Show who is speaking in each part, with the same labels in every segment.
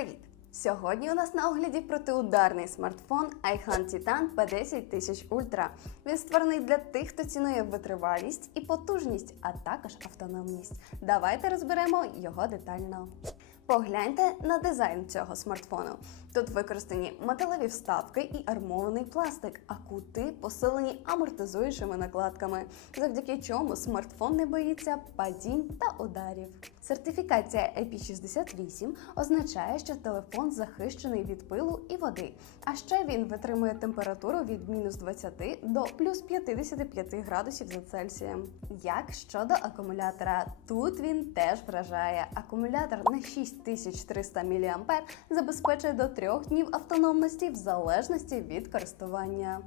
Speaker 1: Привіт! Сьогодні у нас на огляді протиударний смартфон iHunt Titan P10 тисяч Ultra. Він створений для тих, хто цінує витривалість і потужність, а також автономність. Давайте розберемо його детально. Погляньте на дизайн цього смартфону. Тут використані металеві вставки і армований пластик, а кути посилені амортизуючими накладками, завдяки чому смартфон не боїться падінь та ударів. Сертифікація IP68 означає, що телефон захищений від пилу і води, а ще він витримує температуру від мінус 20 до плюс 55 градусів за Цельсієм. Як щодо акумулятора, тут він теж вражає. Акумулятор на 6300 мА забезпечує до 3 днів автономності в залежності від користування.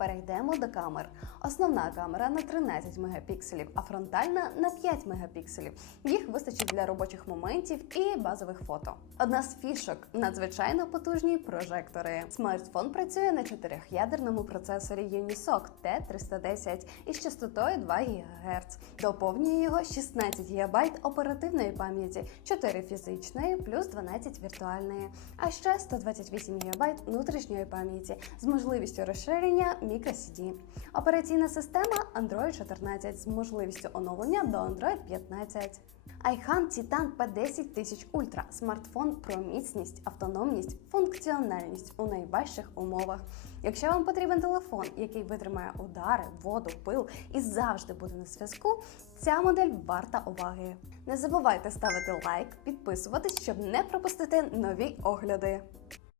Speaker 1: Перейдемо до камер. Основна камера на 13 мегапікселів, а фронтальна на 5 мегапікселів. Їх вистачить для робочих моментів і базових фото. Одна з фішок надзвичайно потужні прожектори. Смартфон працює на чотирьохядерному процесорі Unisoc T310 із частотою 2 ГГц. Доповнює його 16 ГБ оперативної пам'яті, 4 фізичної плюс 12 віртуальної, а ще 128 ГБ внутрішньої пам'яті з можливістю розширення microCD. Операційна система Android 14 з можливістю оновлення до Android 15. iHunt Titan P10 тисяч Ultra – смартфон про міцність, автономність, функціональність у найважчих умовах. Якщо вам потрібен телефон, який витримає удари, воду, пил і завжди буде на зв'язку, ця модель варта уваги. Не забувайте ставити лайк, підписуватись, щоб не пропустити нові огляди.